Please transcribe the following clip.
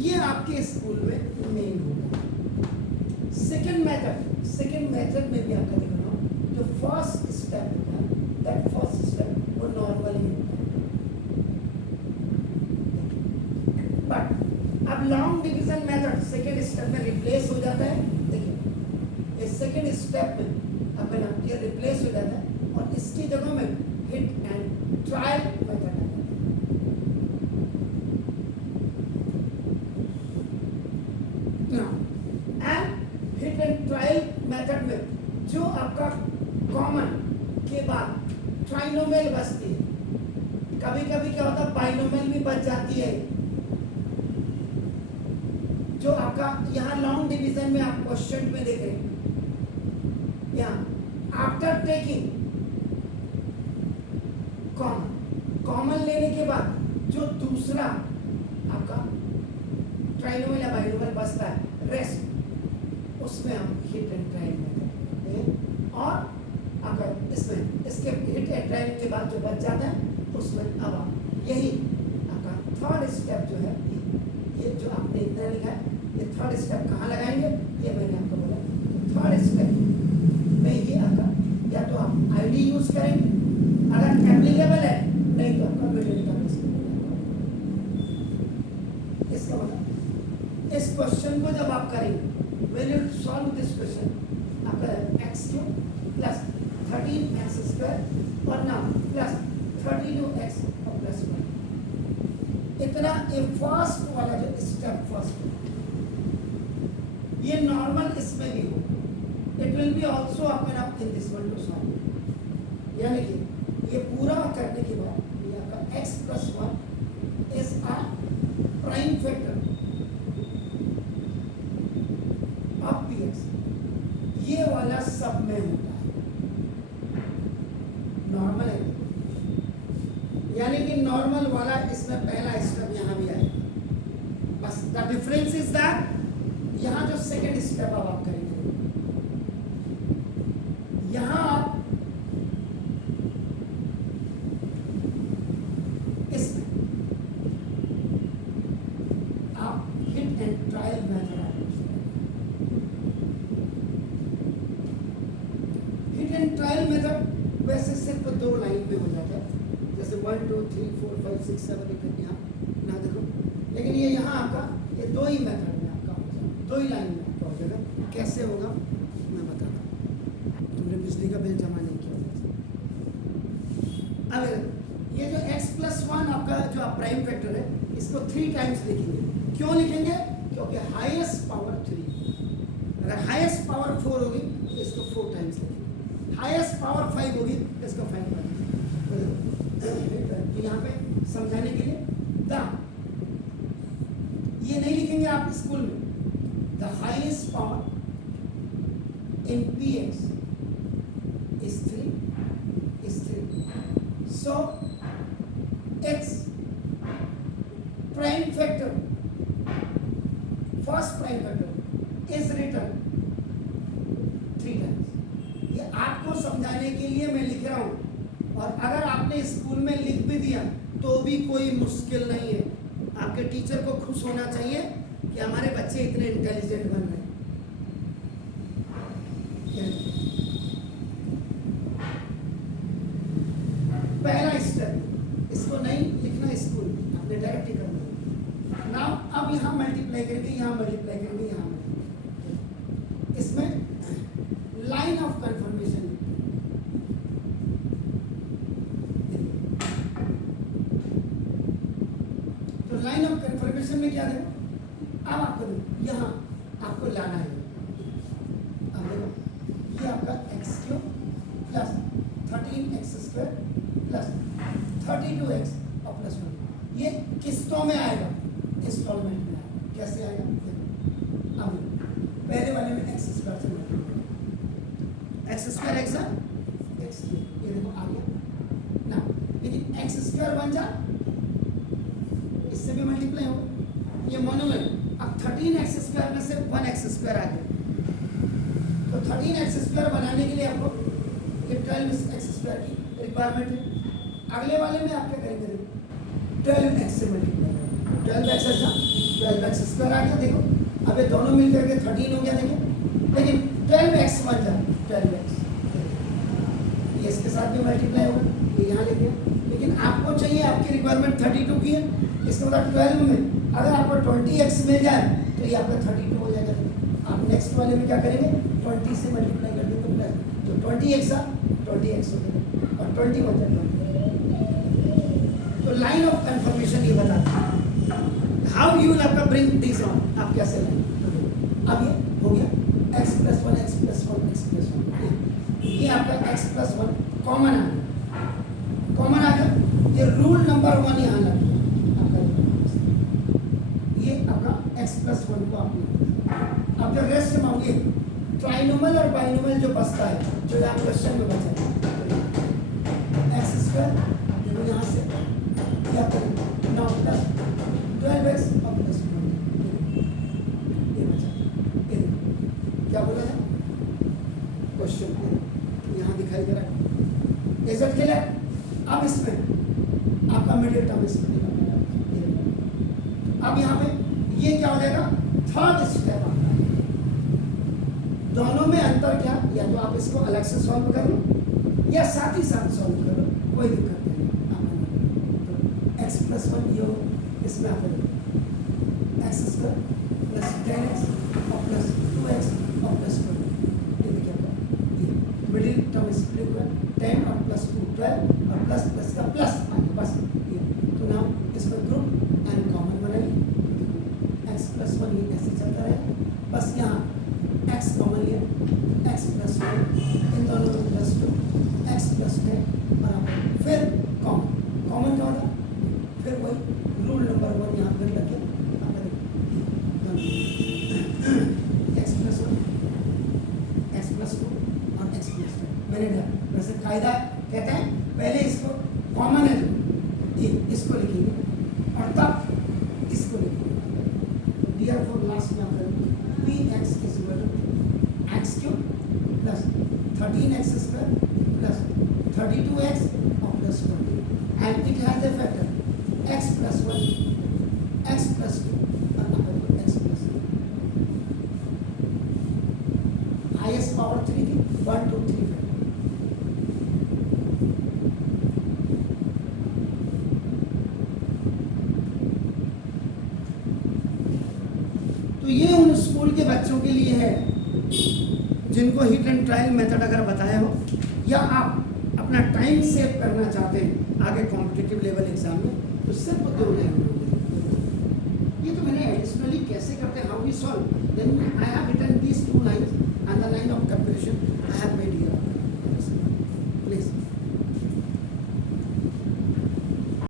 ये आपके स्कूल में मेन होगा। सेकेंड मेथड में भी आपका देखना जो फर्स्ट स्टेप होता है, दैट फर्स्ट स्टेप वो नॉर्मली होता है, बट अब long division method second step में रिप्लेस हो जाता है। देखिए इस सेकेंड स्टेप में अपना ये रिप्लेस हो जाता है और इसकी जगह में हिट एंड ट्रायल मेथड आता है। हिट एंड ट्रायल मेथड में जो आपका कॉमन के बाद ट्राइनोमियल बचती है, कभी कभी क्या होता है बाइनोमियल भी बच जाती है। जो आपका यहाँ लॉन्ग डिवीजन में आप क्वेश्चन में देख रहे हैं, यहाँ आफ्टर टेकिंग कॉमन लेने के बाद जो दूसरा आपका ट्राइनोमियल या बाइनोमियल बचता है रेस्ट, उसमें हम हिट एंड ट्रायल में करते हैं। और अगर इसमें इसके हिट एंड ट्रायल के बाद जो बच जाता है उसमें अब आप यही आपका थर्ड स्टेप जो है, ये जो आपने इतना लिखा है, ये थर्ड स्टेप कहाँ लगाएंगे, ये मैंने आपको बोला। थर्ड स्टेप में ये आपका या तो आप आईडी यूज करेंगे अगर एप्लीकेबल है, नहीं तो आपका मिडिल टर्म। इसका मतलब इस क्वेश्चन को जब आप करेंगे, when you solve this question, आपका x cube plus 13x square और now plus 32x और plus 1, इतना ये फर्स्ट वाला जो स्टेप फर्स्ट ये नॉर्मल इसमें भी हो, इट विल बी ऑल्सो आपका in this one two solve. यानी कि ये पूरा करने के बाद ये आपका x plus 1 is a prime factor of px, ये वाला सब में होता है नॉर्मल है, यानी कि नॉर्मल वाला इसमें पहला स्टेप यहाँ भी आएगा। बस द डिफरेंस इज दैट यहाँ जो सेकेंड स्टेप अब आप करेंगे, यहाँ आप इसमें आप hit and trial method trial method वैसे सिर्फ 2 लाइन में हो जाता है, जैसे 1 2 3 4 5 6 7 करके यहाँ ना देखो, लेकिन ये यहाँ आपका ये 2 ही मेथड में आपका हो जाएगा, 2 ही लाइन में आपका हो जाएगा। कैसे होगा मैं बताता हूँ। तुमने बिजली का बिल जमा नहीं किया होगा। अब ये जो x plus 1 आपका जो आप प्राइम फैक्टर है, इसको 3 टाइम्स लिखेंगे। क्यों लिखेंगे? क्योंकि हाईएस्ट पावर 3, अगर हाईएस्ट पावर 4 होगी तो इसको 4 टाइम्स लिखेंगे, हाईएस्ट पावर 5 होगी इसको 5 टाइम्स। तो यहाँ पे समझाने के लिए ये नहीं लिखेंगे आप स्कूल में, the highest power in px is 3, so x prime factor, first prime factor is written 3 times। ये आपको समझाने के लिए मैं लिख रहा हूँ, और अगर आपने स्कूल में लिख भी दिया तो भी कोई मुश्किल नहीं है। आपके टीचर को खुश होना चाहिए कि हमारे बच्चे इतने इंटेलिजेंट बन रहे हैं। पहला स्टेप, इसको नहीं लिखना स्कूल में, आपने डायरेक्ट ही करना। नाउ अब यहाँ मल्टीप्लाई करके यहाँ मल्टीप्लाई करके यहाँ, इसमें लाइन ऑफ कंफर्मेशन। तो लाइन ऑफ कंफर्मेशन में क्या देखो, अब आपको यहाँ आपको लाना है, अब देखो ये आपका x cube plus 13x square plus 32x और प्लस 1, ये किस्तों में आएगा, इंस्टॉलमेंट में आएगा। कैसे आएगा देखो, अब पहले वाले में x स्क्वायर से multiply, x square x cube, ये देखो आ गया ना, लेकिन x स्क्वायर बन जा, इससे भी मल्टीप्लाई होगा, ये मोनोमल। अब 13x स्क्वायर में से 1x स्क्वायर आ गया, तो 13x स्क्वायर बनाने के लिए आपको 12x स्क्वायर की रिक्वायरमेंट है। अगले वाले में आप क्या करेंगे, 12x से मल्टीप्लाई, 12x ऐसा 12x² आ गया देखो, अब ये दोनों मिलकर के 13 हो गया देखो, लेकिन 12x बन जाए 12x, ये इसके साथ भी मल्टीप्लाई होगा, ये यहाँ लिख दिया। लेकिन आपको चाहिए, आपकी रिक्वायरमेंट 32 की है, इसका मतलब 12 में अगर आपको 20x मिल जाए तो ये आपका 32 हो जाएगा। आप नेक्स्ट वाले में क्या करेंगे, 20 से मल्टीप्लाई कर देंगे, प्लस जो 20x आ 20x हो जाएगा और 20 हो जाएगा। तो लाइन ऑफ कंफर्मेशन ये बताता है हाउ यू विल आपका ब्रिंग दिस ऑन, आप कैसे लाइन। अब ये हो गया x + 1 x + 1 x + 1, ये आपका x + 1 कॉमन आ गया, कॉमन आ गया। ये रूल नंबर 1 यहाँ लग गया आपका, ये आपका x + 1 को आपने। अब जो रेस्ट मांगे ट्राइनोमल और बाइनोमल जो बचता है, जो यहाँ क्वेश्चन में बचा है, x² देखो यहाँ से क्या करेंगे, 9 + 12x और +1, ये बचा, ये क्या बोला है क्वेश्चन यहाँ दिखाई दे रहा है एजेड के लिए। अब इसमें आपका मिडिल टर्म इसमें अब यहाँ पे ये क्या हो जाएगा, थर्ड स्टेप आता है। दोनों में अंतर क्या, या तो आप इसको अलग से सॉल्व कर लो या साथ ही साथ सॉल्व कर लो, कोई दिक्कत नहीं है। x + 1 ये इसमें आप x² + 10x और +2x और +1, ये देखिए आपका मिडिल टर्म स्प्लिट हुआ 10 और +2 12 और प्लस का प्लस आगे बस ये। तो नाउ इसमें ग्रुप एंड कॉमन बनाइए, x + 1 ये ऐसे चलता रहेगा, बस यहाँ x कॉमन लिया, x + 1 इन दोनों में +2 x + 10 और फिर कॉमन क्या होता, फिर वही रूल नंबर 1 यहाँ पर लगे x + 1 x + 2 और x + 10 मैंने दिया। वैसे कायदा कहते हैं पहले इसको कॉमन है जो ये इसको लिखेंगे और तब इसको लिखेंगे। डियर फॉर लास्ट में आप px = x³ + 13x² + 32x और +20 and it has a factor x + 1 x + 2 और x + 3, highest power 3 थी 1 2 3 factor। तो ये उन स्कूल के बच्चों के लिए है जिनको हिट एंड ट्रायल मेथड अगर बताया हो, या आप अपना टाइम सेव करना चाहते हैं आगे कॉम्पिटिटिव लेवल एग्जाम में, तो सिर्फ 2 लाइन। ये तो मैंने एडिशनली कैसे करते हैं, how we solve, then I have written these 2 lines and the line of